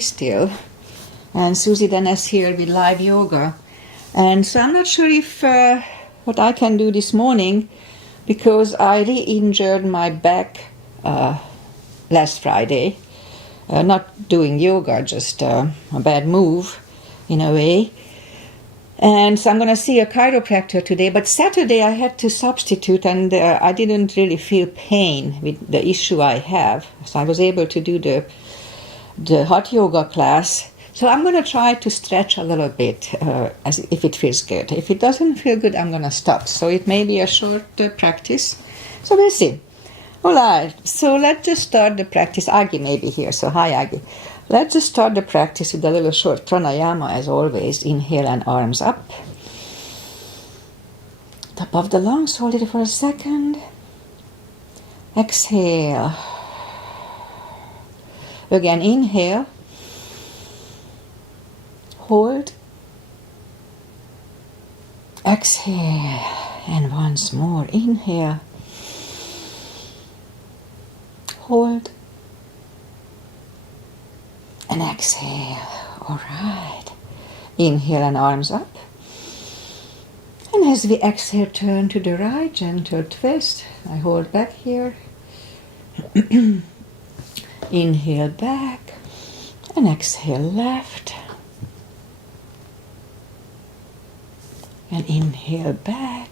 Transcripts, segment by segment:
still, and Susie Dennis here with live yoga. And so I'm not sure if what I can do this morning, because I re-injured my back last Friday. Not doing yoga, just a bad move in a way. And so I'm going to see a chiropractor today. But Saturday I had to substitute, and I didn't really feel pain with the issue I have. So I was able to do the hot yoga class. So I'm going to try to stretch a little bit as if it feels good. If it doesn't feel good, I'm going to stop. So it may be a short practice. So we'll see. All right, so let's just start the practice. Agi may be here, so hi Agi. Let's just start the practice with a little short pranayama as always. Inhale and arms up. Top of the lungs, hold it for a second. Exhale. Again, inhale. Hold. Exhale. And once more, inhale. Hold. And exhale. All right. Inhale and arms up. And as we exhale, turn to the right, gentle twist. I hold back here. Inhale back. And exhale left. And inhale back.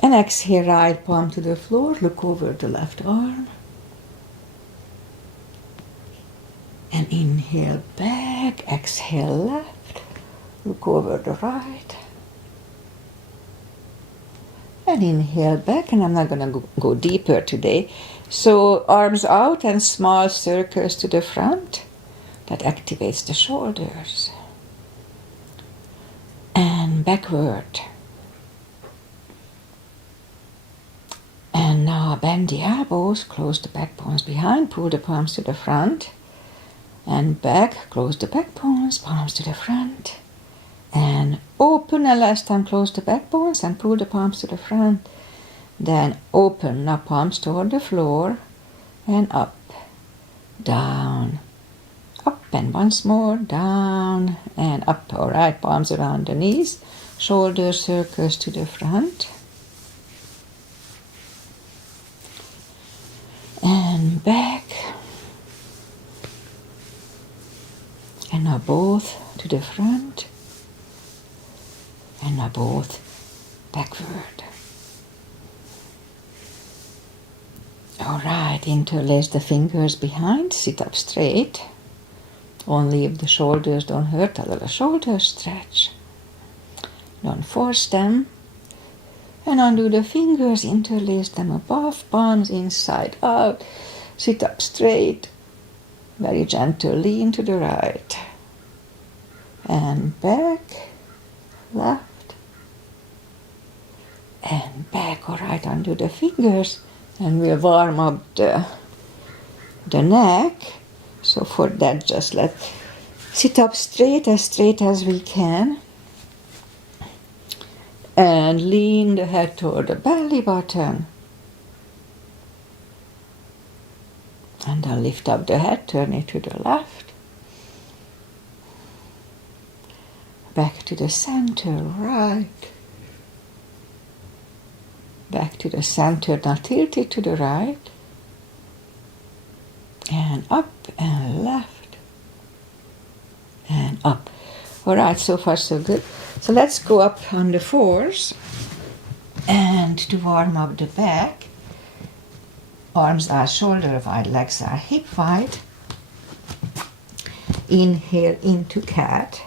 And exhale right palm to the floor. Look over the left arm. And inhale back, exhale left, look over the right. And inhale back, and I'm not going to go deeper today. So arms out and small circles to the front. That activates the shoulders. And backward. And now bend the elbows, close the back bones behind, pull the palms to the front. And back, close the back bones, palms to the front. And open, and last time close the back bones and pull the palms to the front. Then open, now palms toward the floor. And up, down, up, and once more, down, and up. All right, palms around the knees, shoulder circles to the front. And back. And now both to the front, and now both backward. All right, interlace the fingers behind, sit up straight. Only if the shoulders don't hurt, a little shoulder stretch. Don't force them. And undo the fingers, interlace them above, palms inside out. Sit up straight. Very gentle, lean to the right. And back, left, and back. All right, undo the fingers, and we'll warm up the neck. So for that, just sit up straight as we can. And lean the head toward the belly button. And then lift up the head, turn it to the left. Back to the center, right. Back to the center, now tilt it to the right. And up and left. And up. All right, so far so good. So let's go up on the fours. And to warm up the back. Arms are shoulder wide, legs are hip wide. Inhale into cat.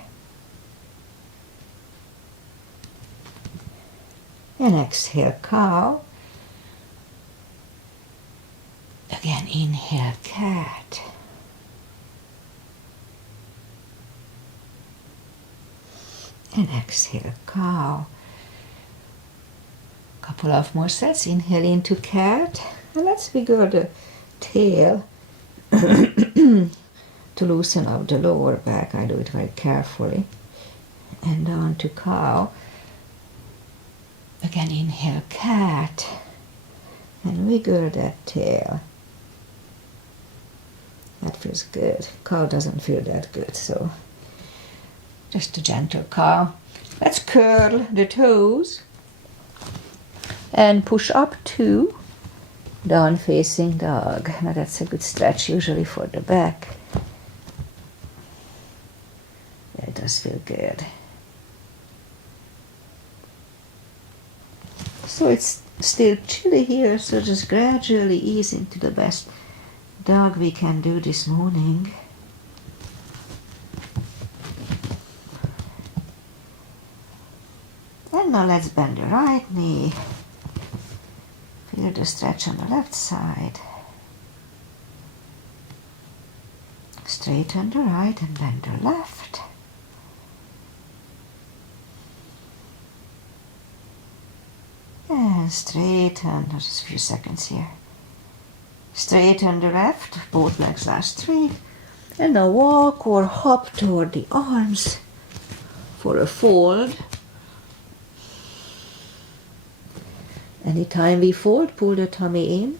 And exhale cow. Again, inhale cat. And exhale cow. Couple of more sets. Inhale into cat. And let's wiggle the tail to loosen up the lower back. I do it very carefully. And down to cow. Again, inhale cat. And wiggle that tail. That feels good. Cow doesn't feel that good, so just a gentle cow. Let's curl the toes and push up to down facing dog. Now that's a good stretch usually for the back. Yeah, it does feel good. So it's still chilly here, so just gradually ease into the best dog we can do this morning. And now let's bend the right knee. Feel the stretch on the left side. Straighten the right and bend the left. And straighten, just a few seconds here. Straighten the left, both legs are straight. And now walk or hop toward the arms for a fold. Anytime we fold, pull the tummy in.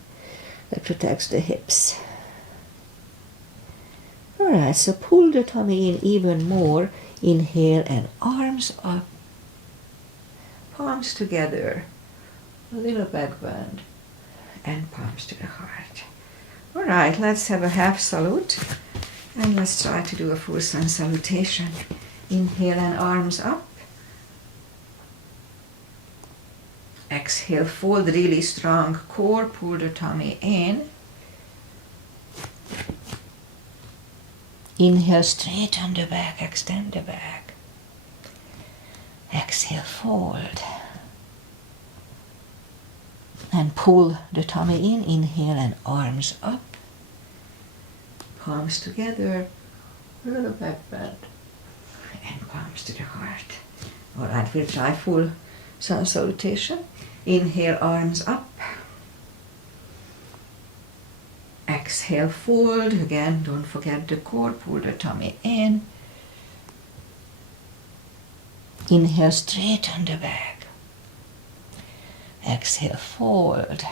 That protects the hips. Alright, so pull the tummy in even more. Inhale and arms up. Palms together. A little back bend. And palms to the heart. Alright, let's have a half salute. And let's try to do a full sun salutation. Inhale and arms up. Exhale, fold really strong core, pull the tummy in. Inhale, straighten the back, extend the back. Exhale, fold. And pull the tummy in, inhale and arms up. Palms together, a little back bend. And palms to the heart. Alright, we'll try full sun salutation. Inhale, arms up. Exhale, fold. Again, don't forget the core. Pull the tummy in. Inhale, straighten the back. Exhale, fold.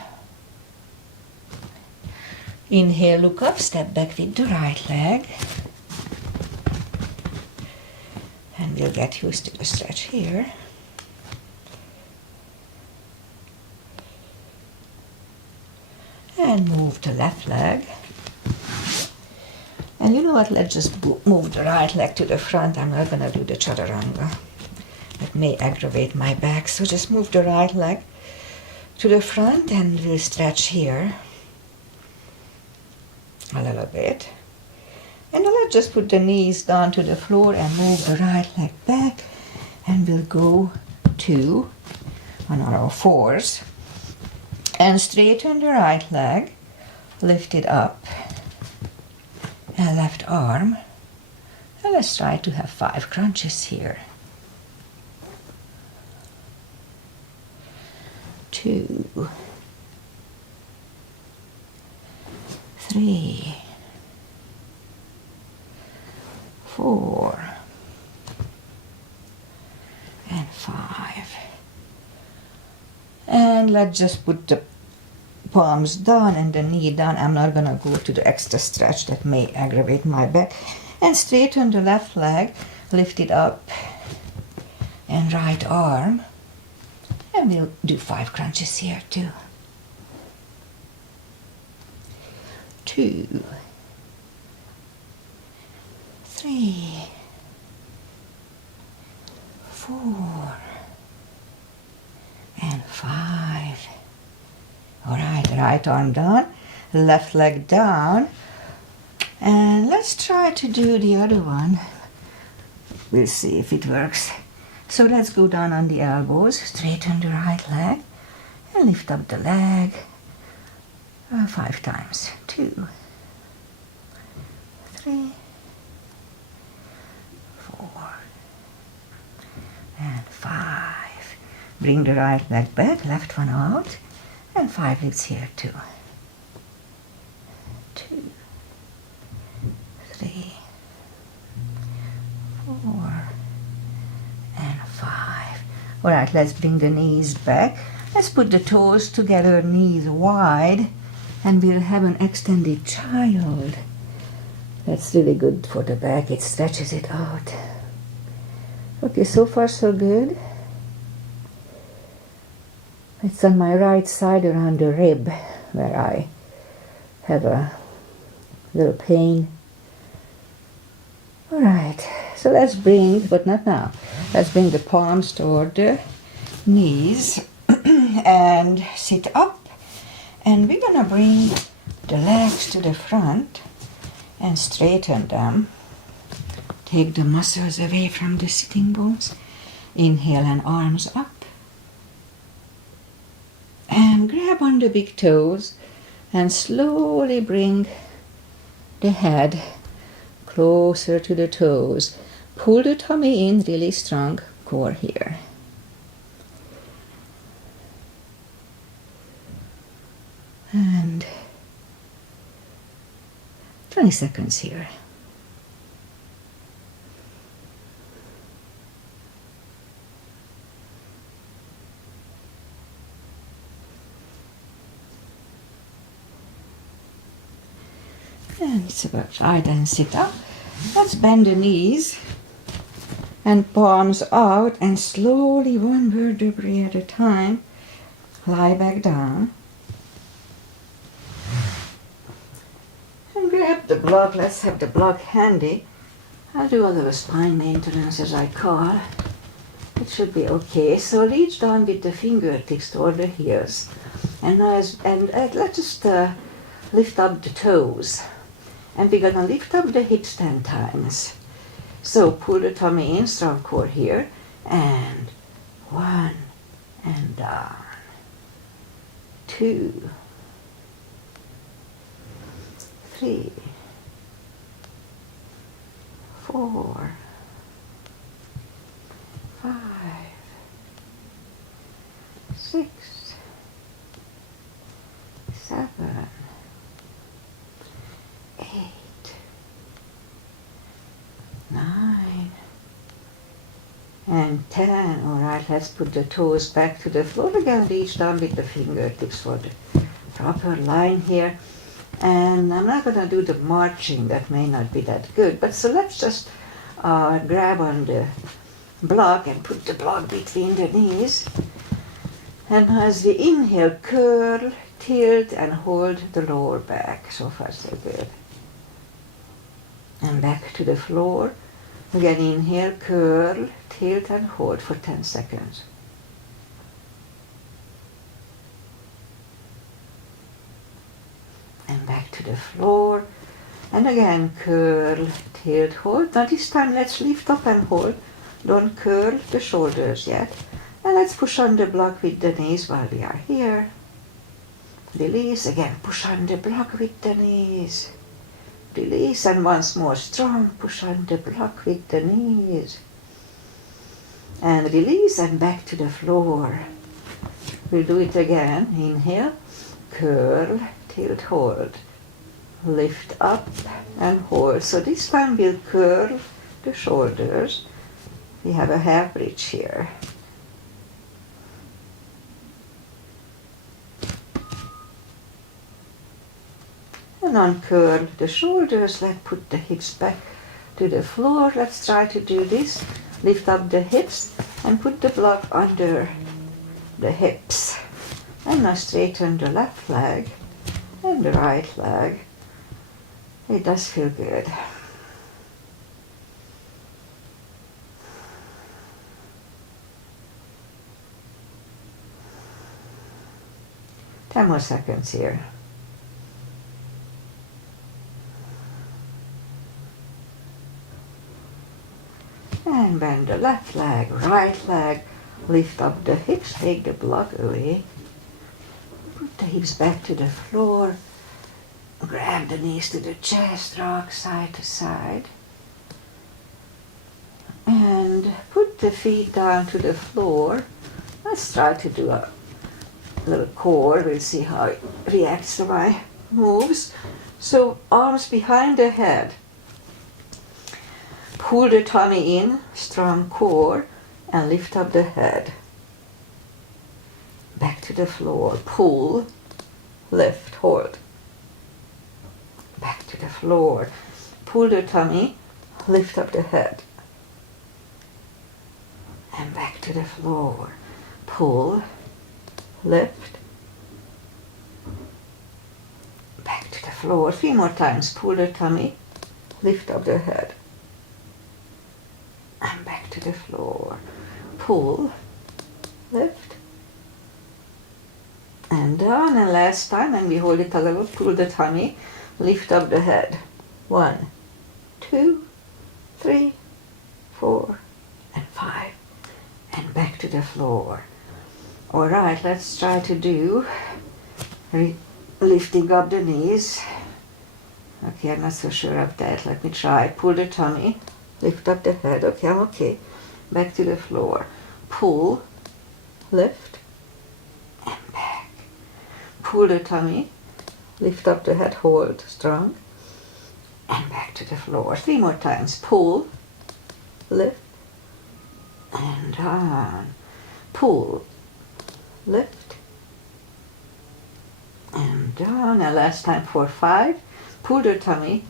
Inhale, look up, step back with the right leg. And we'll get used to the stretch here. And move the left leg. And you know what, let's just move the right leg to the front. I'm not gonna do the chaturanga. That may aggravate my back. So just move the right leg to the front and we'll stretch here a little bit. And now let's just put the knees down to the floor and move the right leg back. And we'll go to on our fours. And straighten the right leg, lift it up, and left arm. And let's try to have 5 crunches here. 2, 3, 4, and 5. And let's just put the palms down and the knee down. I'm not gonna go to the extra stretch that may aggravate my back. And straighten the left leg, lift it up, and right arm. And we'll do 5 crunches here too. 2, 3, 4, and 5. Alright, right arm down, left leg down. And let's try to do the other one. We'll see if it works. So let's go down on the elbows, straighten the right leg, and lift up the leg 5 times. 2, 3, 4, and 5. Bring the right leg back, left one out, and 5 lifts here too. 2, 3, 4, and 5. Alright, let's bring the knees back. Let's put the toes together, knees wide, and we'll have an extended child. That's really good for the back. It stretches it out. Okay, so far so good. It's on my right side around the rib where I have a little pain. Alright, so let's bring, but not now, let's bring the palms toward the knees and sit up. And we're gonna bring the legs to the front and straighten them. Take the muscles away from the sitting bones. Inhale and arms up. And grab on the big toes and slowly bring the head closer to the toes. Pull the tummy in, really strong core here. And 20 seconds here. And it's about right, then sit up. Let's bend the knees and palms out and slowly, one vertebrae at a time, lie back down. And grab the block. Let's have the block handy. I'll do a little spine maintenance as I call. It should be okay. So reach down with the fingertips toward the heels. And let's just lift up the toes. And we're gonna lift up the hips 10 times. So pull the tummy in, strong core here, and 1 and down, 2, 3, 4, 5, 6, 7, 8, 9, and 10. All right, let's put the toes back to the floor again. Reach down with the fingertips for the proper line here. And I'm not going to do the marching. That may not be that good. But so let's just grab on the block and put the block between the knees. And as we inhale, curl, tilt, and hold the lower back. So far, so good. And back to the floor. Again, inhale, curl, tilt, and hold for 10 seconds. And back to the floor. And again, curl, tilt, hold. Now this time let's lift up and hold. Don't curl the shoulders yet. And let's push on the block with the knees while we are here. Release, again, push on the block with the knees. Release, and once more strong, push on the block with the knees. And release, and back to the floor. We'll do it again. Inhale, curl, tilt, hold. Lift up and hold. So this time we'll curl the shoulders. We have a half bridge here. And uncurl the shoulders. Let's put the hips back to the floor. Let's try to do this. Lift up the hips and put the block under the hips. And now straighten the left leg and the right leg. It does feel good. Ten more seconds here. And bend the left leg, right leg, lift up the hips, take the block away. Put the hips back to the floor, grab the knees to the chest, rock side to side. And put the feet down to the floor. Let's try to do a little core. We'll see how it reacts to my moves. So arms behind the head. Pull the tummy in, strong core, and lift up the head. Back to the floor. Pull, lift, hold. Back to the floor. pull the tummy, lift up the head. And back to the floor. Pull, lift, back to the floor. 3 more times. Pull the tummy, lift up the head. And back to the floor. Pull, lift, and down. And last time, and we hold it a little, pull the tummy, lift up the head. 1, 2, 3, 4, and 5. And back to the floor. Alright, let's try to do lifting up the knees. Okay, I'm not so sure of that. Let me try. Pull the tummy, lift up the head. Okay, I'm okay. Back to the floor. Pull, lift, and back. Pull the tummy, lift up the head, hold strong, and back to the floor. 3 more times. Pull, lift, and down. Pull, lift, and down. And last time for 5. Pull the tummy,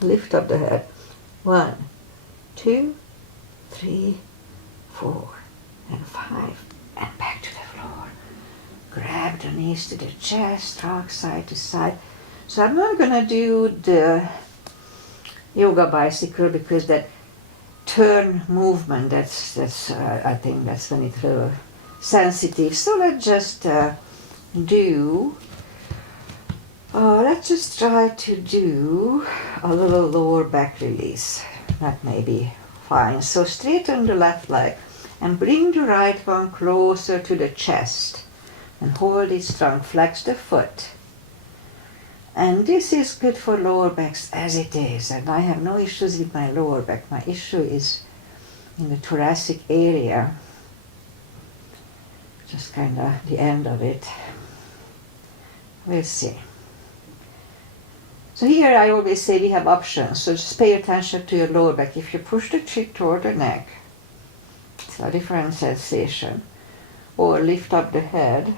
lift up the head. 1, 2, 3, 4, and 5. And back to the floor. Grab the knees to the chest, rock side to side. So I'm not gonna do the yoga bicycle because that turn movement, that's I think that's when it's real sensitive. So let's just let's just try to do a little lower back release. That may be fine. So straighten the left leg and bring the right one closer to the chest and hold it strong. Flex the foot. And this is good for lower backs as it is. And I have no issues with my lower back. My issue is in the thoracic area. Just kind of the end of it. We'll see. So here I always say we have options. So just pay attention to your lower back. If you push the cheek toward the neck, it's a different sensation. Or lift up the head.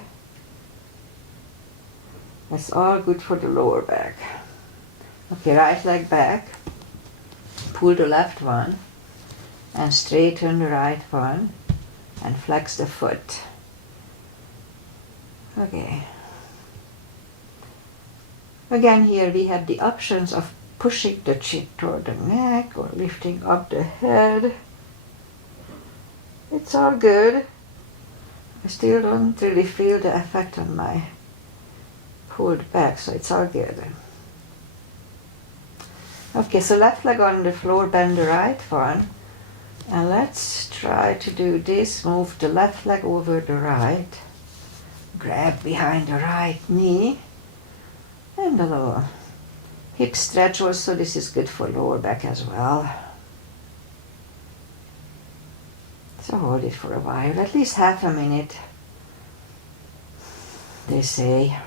That's all good for the lower back. Okay, right leg back. Pull the left one and straighten the right one and flex the foot. Okay. Again, here we have the options of pushing the chin toward the neck or lifting up the head. It's all good. I still don't really feel the effect on my pulled back, so it's all good. Okay, so left leg on the floor, bend the right one. And let's try to do this. Move the left leg over the right. Grab behind the right knee. And a little hip stretch also. This is good for lower back as well. So hold it for a while, at least half a minute, they say.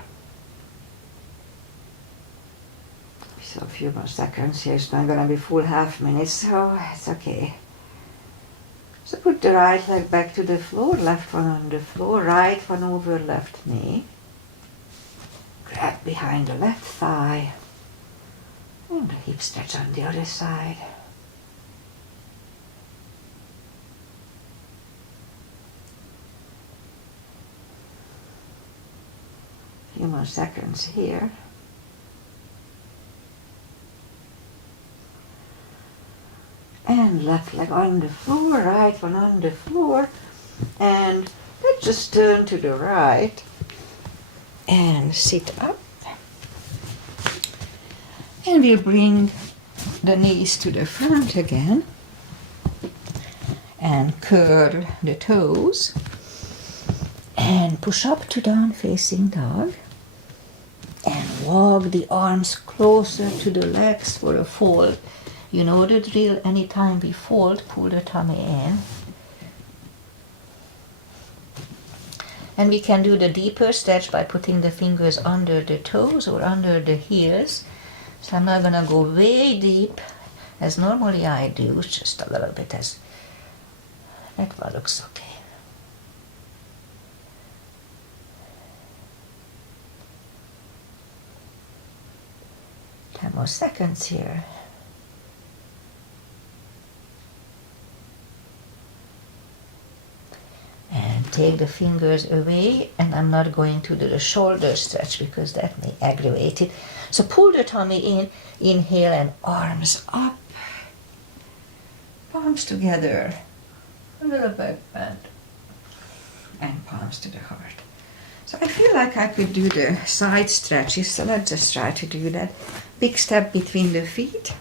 So a few more seconds here. It's not going to be full half minutes, so it's okay. So put the right leg back to the floor, left one on the floor, right one over left knee. Grab behind the left thigh. And a hip stretch on the other side. A few more seconds here. And left leg on the floor, right one on the floor. And let's just turn to the right and sit up. And we'll bring the knees to the front again. And curl the toes. And push up to down facing dog. And walk the arms closer to the legs for a fold. You know the drill, anytime we fold, pull the tummy in. And we can do the deeper stretch by putting the fingers under the toes or under the heels. So I'm not going to go way deep as normally I do, just a little bit as that one looks okay. Ten more seconds here. take the fingers away, and I'm not going to do the shoulder stretch because that may aggravate it. So pull the tummy in, inhale, and arms up, palms together, a little back bend, and palms to the heart. So I feel like I could do the side stretches, so let's just try to do that. Big step between the feet.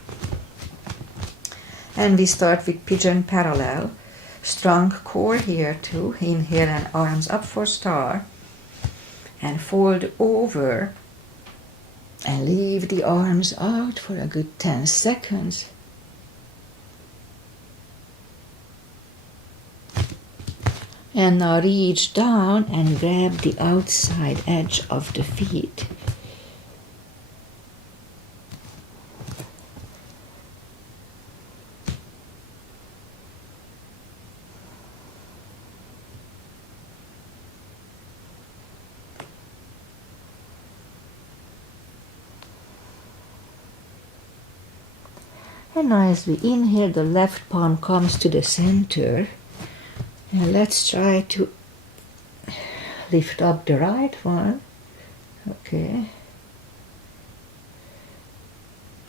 And we start with pigeon parallel. Strong core here too. Inhale and arms up for star. And fold over. And leave the arms out for a good 10 seconds. And now reach down and grab the outside edge of the feet. And now as we inhale, the left palm comes to the center. And let's try to lift up the right one. Okay.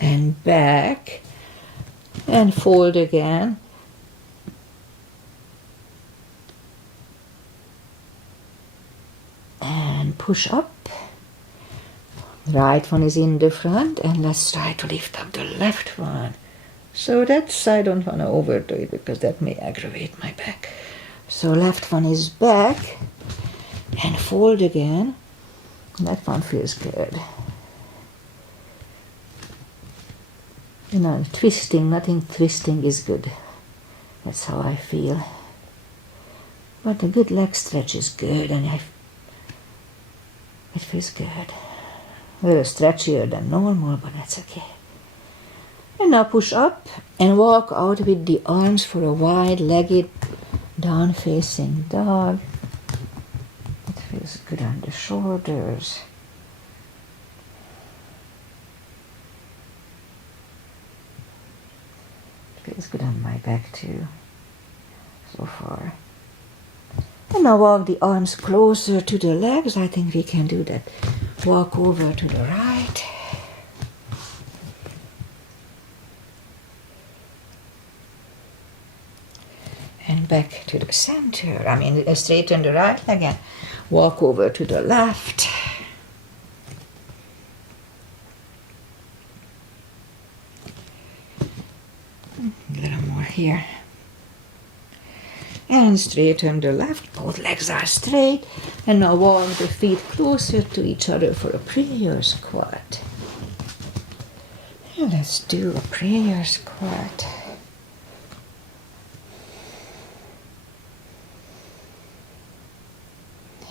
And back. And fold again. And push up. Right one is in the front. And let's try to lift up the left one. So that's, I don't want to overdo it because that may aggravate my back. So left one is back and fold again. That one feels good. You know, twisting, nothing twisting is good. That's how I feel. But a good leg stretch is good, and it feels good. A little stretchier than normal, but that's okay. And now push up and walk out with the arms for a wide-legged down-facing dog. It feels good on the shoulders. It feels good on my back too, so far. And now walk the arms closer to the legs. I think we can do that. Walk over to the right. And back to the center. Straighten the right leg and walk over to the left. A little more here. And straighten the left. Both legs are straight. And now walk the feet closer to each other for a prayer squat. And let's do a prayer squat.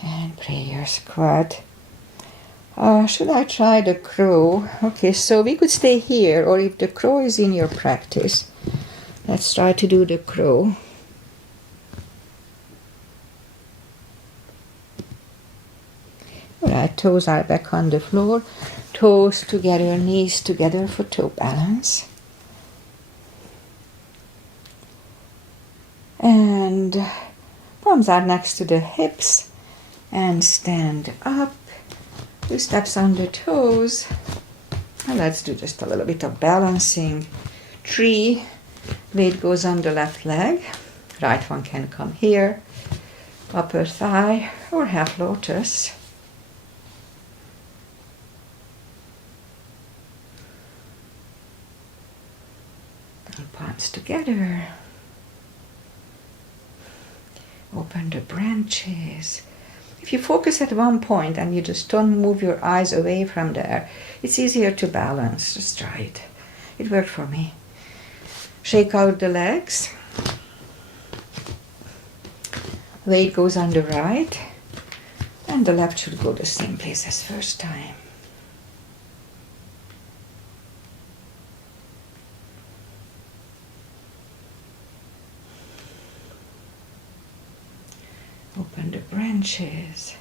And prayer squat. Should I try the crow? Okay, so we could stay here, or if the crow is in your practice, let's try to do the crow. Alright, toes are back on the floor, toes together, knees together for toe balance. And palms are next to the hips. And stand up, 2 steps on the toes, and let's do just a little bit of balancing. 3, weight goes on the left leg, right one can come here, upper thigh or half lotus. And palms together, open the branches. If you focus at one point and you just don't move your eyes away from there, it's easier to balance. Just try it. It worked for me. Shake out the legs. Weight goes on the right, and the left should go the same place as first time. Open the branches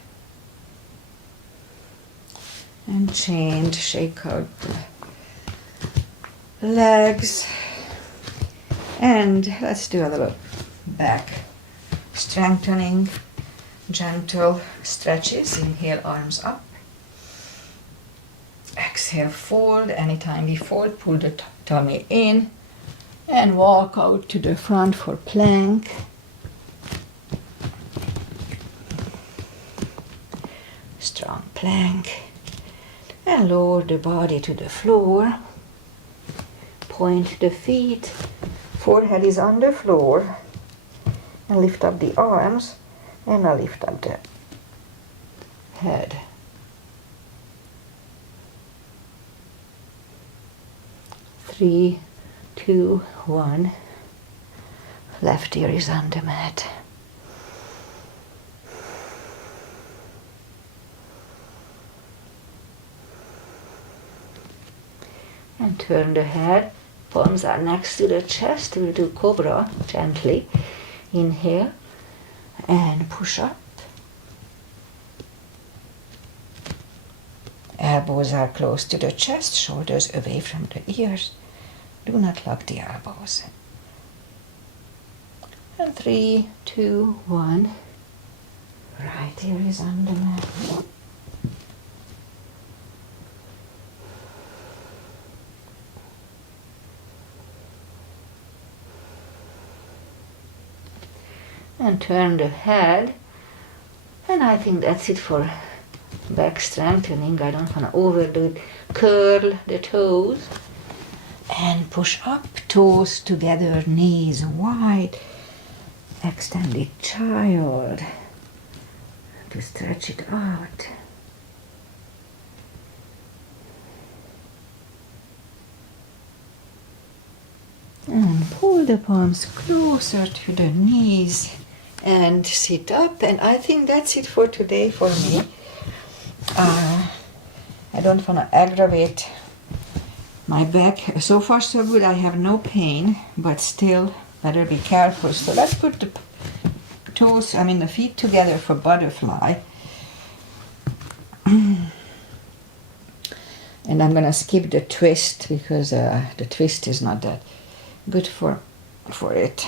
and change, shake out the legs, and let's do a little back strengthening. gentle stretches. Inhale, arms up. Exhale, fold. Anytime we fold, pull the tummy in and walk out to the front for plank. Strong plank. And lower the body to the floor. Point the feet. Forehead is on the floor. And lift up the arms. And now lift up the head. Three, two, one. Left ear is on the mat. And turn the head. Palms are next to the chest. We'll do cobra gently. Inhale and push up. Elbows are close to the chest, shoulders away from the ears. Do not lock the elbows. And 3, 2, 1. Right ear is on the mat. And turn the head, and I think that's it for back strengthening. I don't want to overdo it. Curl the toes and push up, toes together, knees wide. Extended child to stretch it out. And pull the palms closer to the knees. And sit up, and I think that's it for today for me. I don't want to aggravate my back. So far so good, I have no pain, but still better be careful. So let's put the the feet together for butterfly. And I'm going to skip the twist because the twist is not that good for it.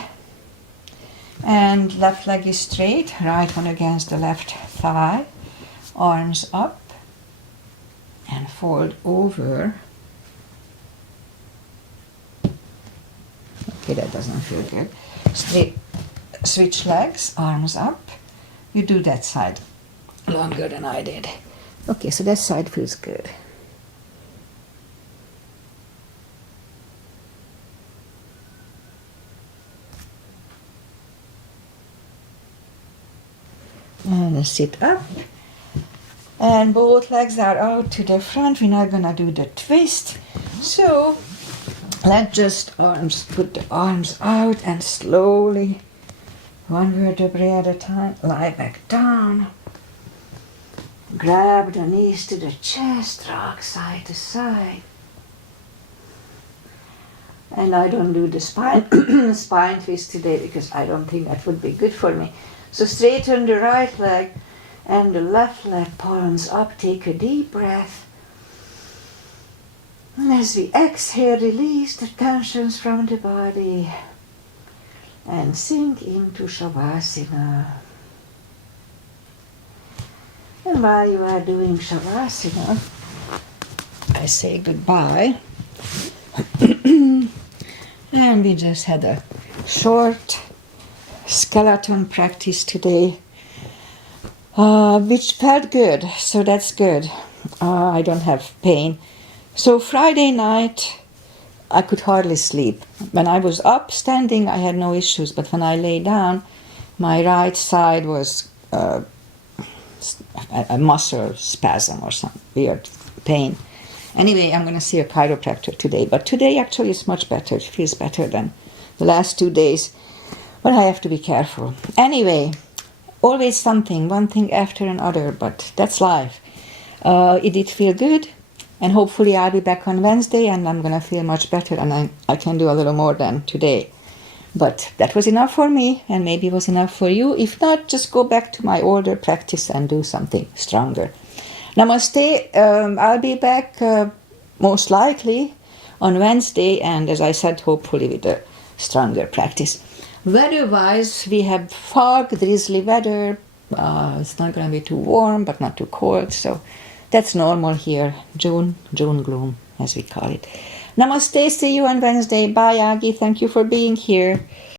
And left leg is straight, right one against the left thigh, arms up, and fold over. Okay, that doesn't feel good. Straight, switch legs, arms up. You do that side longer than I did. Okay, so that side feels good. And sit up, and both legs are out to the front. We're not gonna do the twist, so let's just put the arms out and slowly, one vertebrae at a time, lie back down. Grab the knees to the chest, rock side to side. And I don't do the spine twist today because I don't think that would be good for me. So straighten the right leg and the left leg, palms up, take a deep breath. And as we exhale, release the tensions from the body and sink into Shavasana. And while you are doing Shavasana, I say goodbye. And we just had a short skeleton practice today, which felt good, so that's good. I don't have pain. So Friday night, I could hardly sleep. When I was up, standing, I had no issues, but when I lay down, my right side was a muscle spasm or some weird pain. Anyway, I'm going to see a chiropractor today, but today actually is much better. It feels better than the last 2 days. But I have to be careful. Anyway, always something, one thing after another, but that's life. It did feel good, and hopefully I'll be back on Wednesday and I'm going to feel much better and I can do a little more than today. But that was enough for me, and maybe it was enough for you. If not, just go back to my older practice and do something stronger. Namaste. I'll be back most likely on Wednesday, and as I said, hopefully with a stronger practice. Weather-wise, we have fog, drizzly weather, It's not going to be too warm, but not too cold. So that's normal here. June gloom, as we call it. Namaste. See you on Wednesday. Bye, Agi. Thank you for being here.